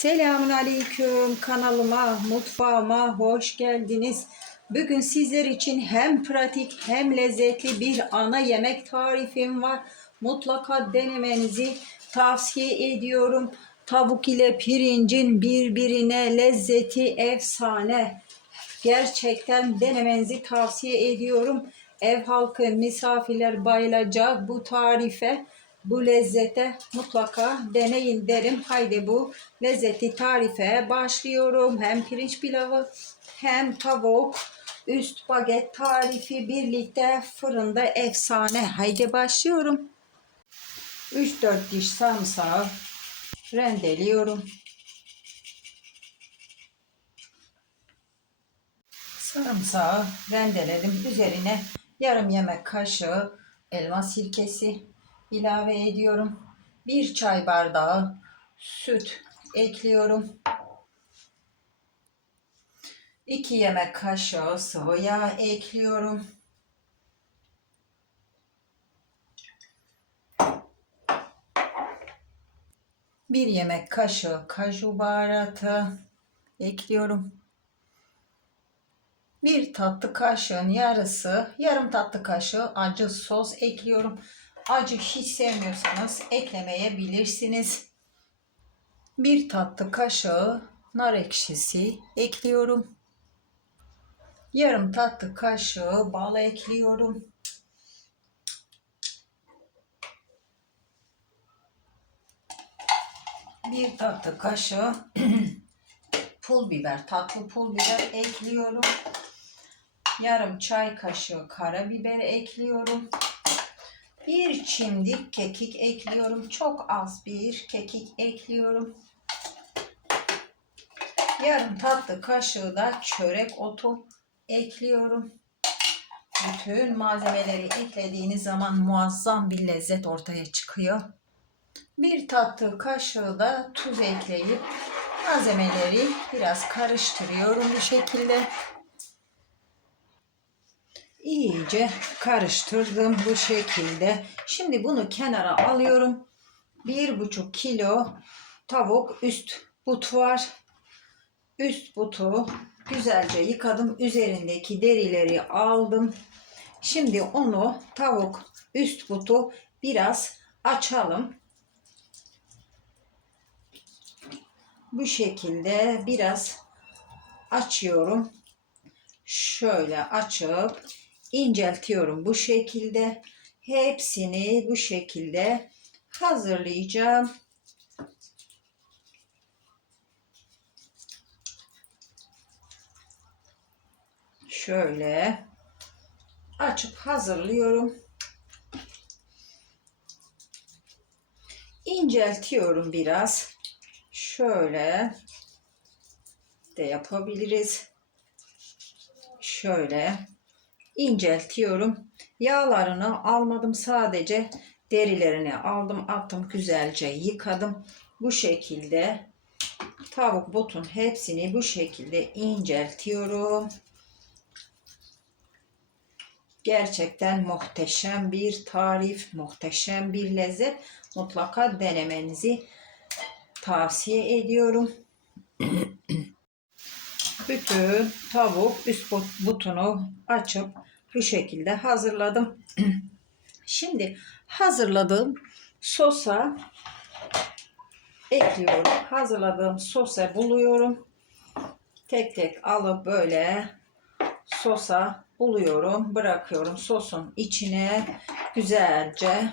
Selamun Aleyküm kanalıma, mutfağıma hoş geldiniz. Bugün sizler için hem pratik hem lezzetli bir ana yemek tarifim var. Mutlaka denemenizi tavsiye ediyorum. Tavuk ile pirincin birbirine lezzeti efsane. Gerçekten denemenizi tavsiye ediyorum. Ev halkı, misafirler bayılacak bu tarife, bu lezzete mutlaka deneyin derim. Haydi bu lezzetli tarife başlıyorum. Hem pirinç pilavı hem tavuk, üst baget tarifi birlikte fırında efsane. Haydi başlıyorum. 3-4 diş sarımsağı rendeliyorum. Sarımsağı rendeledim. Üzerine yarım yemek kaşığı elma sirkesi ilave ediyorum. Bir çay bardağı süt ekliyorum. 2 yemek kaşığı sıvı yağ ekliyorum. Bir yemek kaşığı kaju baharatı ekliyorum. Bir tatlı kaşığın yarısı, yarım tatlı kaşığı acı sos ekliyorum. Acı hiç sevmiyorsanız eklemeyebilirsiniz. Bir tatlı kaşığı nar ekşisi ekliyorum. Yarım tatlı kaşığı bal ekliyorum. Bir tatlı kaşığı pul biber, tatlı pul biber ekliyorum. Yarım çay kaşığı karabiber ekliyorum. Bir çimdik kekik ekliyorum. Çok az bir kekik ekliyorum. Yarım tatlı kaşığı da çörek otu ekliyorum. Bütün malzemeleri eklediğiniz zaman muazzam bir lezzet ortaya çıkıyor. Bir tatlı kaşığı da tuz ekleyip malzemeleri biraz karıştırıyorum bu şekilde. İyice karıştırdım bu şekilde. Şimdi bunu kenara alıyorum. Bir buçuk kilo tavuk üst but var. Üst butu güzelce yıkadım. Üzerindeki derileri aldım. Şimdi onu tavuk üst butu biraz açalım. Bu şekilde biraz açıyorum. Şöyle açıp inceltiyorum bu şekilde. Hepsini bu şekilde hazırlayacağım. Şöyle açıp hazırlıyorum. İnceltiyorum biraz. Şöyle de yapabiliriz. Şöyle inceltiyorum. Yağlarını almadım sadece derilerini aldım attım güzelce yıkadım. Bu şekilde tavuk butun hepsini bu şekilde inceltiyorum. Gerçekten muhteşem bir tarif, muhteşem bir lezzet. Mutlaka denemenizi tavsiye ediyorum. Bütün tavuk üst butunu açıp bu şekilde hazırladım. Şimdi hazırladığım sosa ekliyorum. Hazırladığım sosa buluyorum. Tek tek alıp böyle sosa buluyorum. Bırakıyorum sosun içine güzelce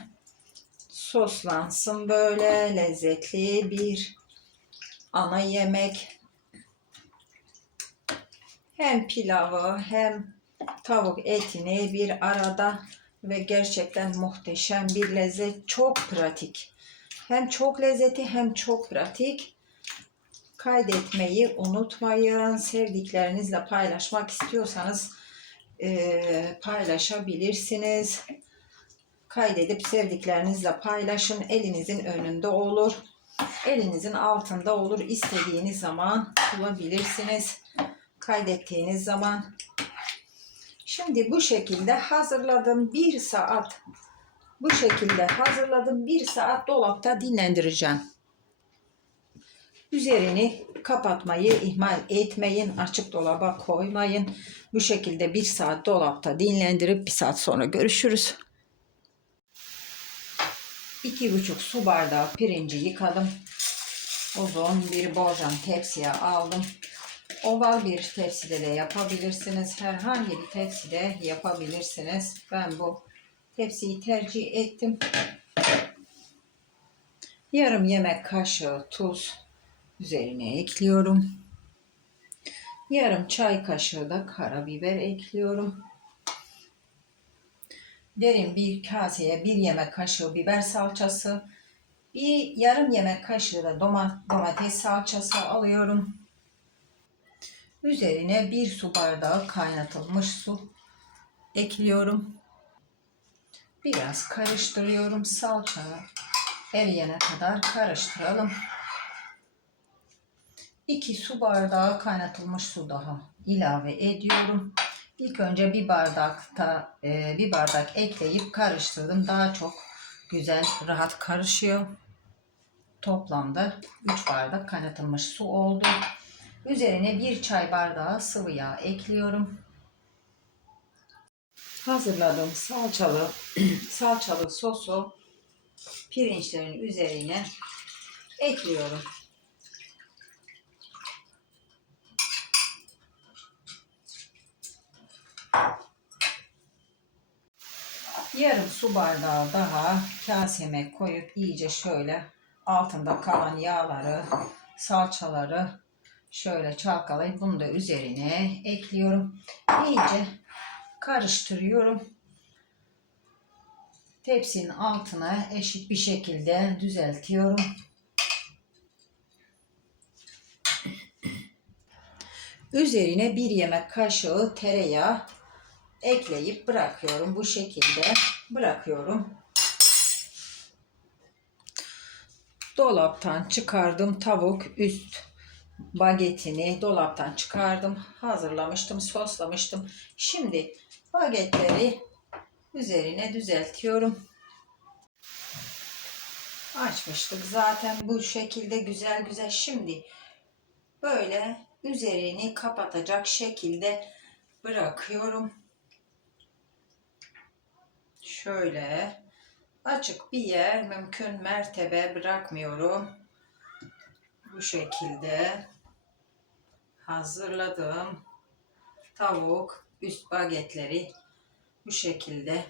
soslansın böyle lezzetli bir ana yemek. Hem pilavı hem tavuk etini bir arada ve gerçekten muhteşem bir lezzet. Çok pratik. Hem çok lezzeti hem çok pratik. Kaydetmeyi unutmayın. Sevdiklerinizle paylaşmak istiyorsanız e, paylaşabilirsiniz. Kaydedip sevdiklerinizle paylaşın. Elinizin önünde olur. Elinizin altında olur. İstediğiniz zaman bulabilirsiniz. Kaydettiğiniz zaman. Şimdi bu şekilde hazırladım. Bir saat bu şekilde hazırladım. Bir saat dolapta dinlendireceğim. Üzerini kapatmayı ihmal etmeyin. Açık dolaba koymayın. Bu şekilde bir saat dolapta dinlendirip bir saat sonra görüşürüz. İki buçuk su bardağı pirinci yıkadım. Uzun bir borcam tepsiye aldım. Oval bir tepside de yapabilirsiniz. Herhangi bir tepside yapabilirsiniz. Ben bu tepsiyi tercih ettim. Yarım yemek kaşığı tuz üzerine ekliyorum. Yarım çay kaşığı da karabiber ekliyorum. Derin bir kaseye bir yemek kaşığı biber salçası, bir yarım yemek kaşığı da doma- domates salçası alıyorum. Üzerine bir su bardağı kaynatılmış su ekliyorum. Biraz karıştırıyorum. Salça eriyene kadar karıştıralım. 2 su bardağı kaynatılmış su daha ilave ediyorum. İlk önce bir bardakta e, bir bardak ekleyip karıştırdım. Daha çok güzel, rahat karışıyor. Toplamda 3 bardak kaynatılmış su oldu. Üzerine bir çay bardağı sıvı yağ ekliyorum. Hazırladığım salçalı salçalı sosu pirinçlerin üzerine ekliyorum. Yarım su bardağı daha kaseme koyup iyice şöyle altında kalan yağları, salçaları şöyle çalkalayıp bunu da üzerine ekliyorum. İyice karıştırıyorum. Tepsinin altına eşit bir şekilde düzeltiyorum. Üzerine bir yemek kaşığı tereyağı ekleyip bırakıyorum. Bu şekilde bırakıyorum. Dolaptan çıkardım tavuk üst bagetini dolaptan çıkardım. Hazırlamıştım, soslamıştım. Şimdi bagetleri üzerine düzeltiyorum. Açmıştık zaten bu şekilde güzel güzel. Şimdi böyle üzerini kapatacak şekilde bırakıyorum. Şöyle açık bir yer mümkün mertebe bırakmıyorum. Bu şekilde hazırladım. Tavuk üst bagetleri bu şekilde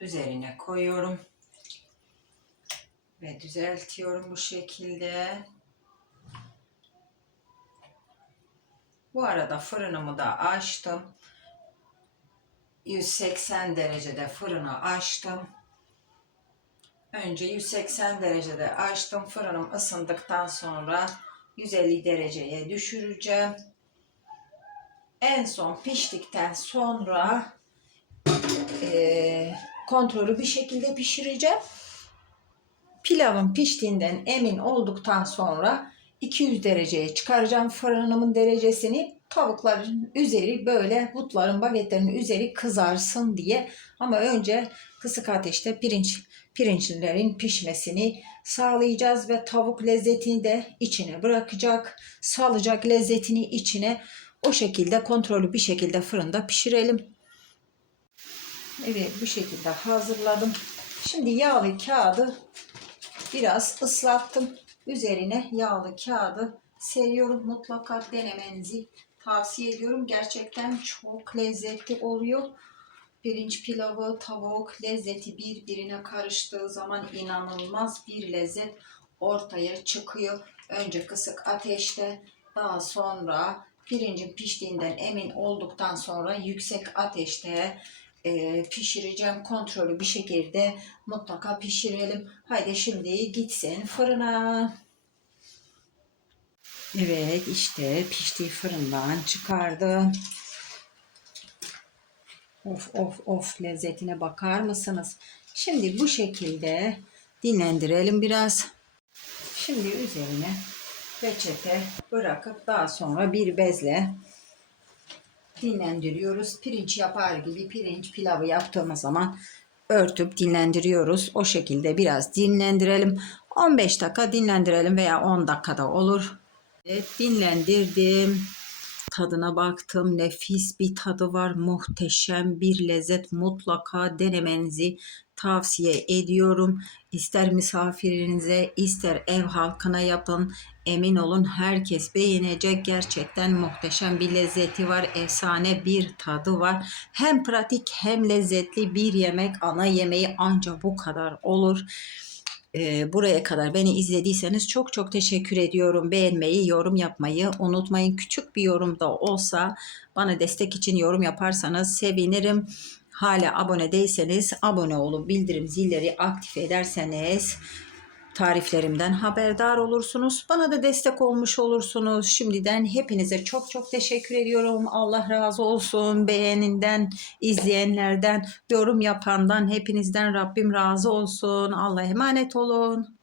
üzerine koyuyorum. Ve düzeltiyorum bu şekilde. Bu arada fırınımı da açtım. 180 derecede fırını açtım. Önce 180 derecede açtım. Fırınım ısındıktan sonra 150 dereceye düşüreceğim. En son piştikten sonra e, kontrolü bir şekilde pişireceğim. Pilavın piştiğinden emin olduktan sonra 200 dereceye çıkaracağım fırınımın derecesini. Tavukların üzeri böyle butların bagetlerin üzeri kızarsın diye. Ama önce kısık ateşte pirinç pirinçlerin pişmesini sağlayacağız ve tavuk lezzetini de içine bırakacak. Salacak lezzetini içine. O şekilde kontrollü bir şekilde fırında pişirelim. Evet bu şekilde hazırladım. Şimdi yağlı kağıdı biraz ıslattım. Üzerine yağlı kağıdı seriyorum. Mutlaka denemenizi tavsiye ediyorum. Gerçekten çok lezzetli oluyor. Pirinç pilavı, tavuk lezzeti birbirine karıştığı zaman inanılmaz bir lezzet ortaya çıkıyor. Önce kısık ateşte, daha sonra pirincin piştiğinden emin olduktan sonra yüksek ateşte e, pişireceğim. Kontrollü bir şekilde mutlaka pişirelim. Haydi şimdi gitsin fırına. Evet işte piştiği fırından çıkardım. Of of of lezzetine bakar mısınız? Şimdi bu şekilde dinlendirelim biraz. Şimdi üzerine reçete bırakıp daha sonra bir bezle dinlendiriyoruz. Pirinç yapar gibi pirinç pilavı yaptığımız zaman örtüp dinlendiriyoruz. O şekilde biraz dinlendirelim. 15 dakika dinlendirelim veya 10 dakikada olur. Evet, dinlendirdim. Tadına baktım. Nefis bir tadı var. Muhteşem bir lezzet. Mutlaka denemenizi tavsiye ediyorum. İster misafirinize, ister ev halkına yapın. Emin olun herkes beğenecek. Gerçekten muhteşem bir lezzeti var. Efsane bir tadı var. Hem pratik hem lezzetli bir yemek. Ana yemeği ancak bu kadar olur. Ee, buraya kadar beni izlediyseniz çok çok teşekkür ediyorum. Beğenmeyi, yorum yapmayı unutmayın. Küçük bir yorum da olsa bana destek için yorum yaparsanız sevinirim. Hala abone değilseniz abone olup bildirim zilleri aktif ederseniz tariflerimden haberdar olursunuz. Bana da destek olmuş olursunuz. Şimdiden hepinize çok çok teşekkür ediyorum. Allah razı olsun. Beğeninden, izleyenlerden, yorum yapandan hepinizden Rabbim razı olsun. Allah'a emanet olun.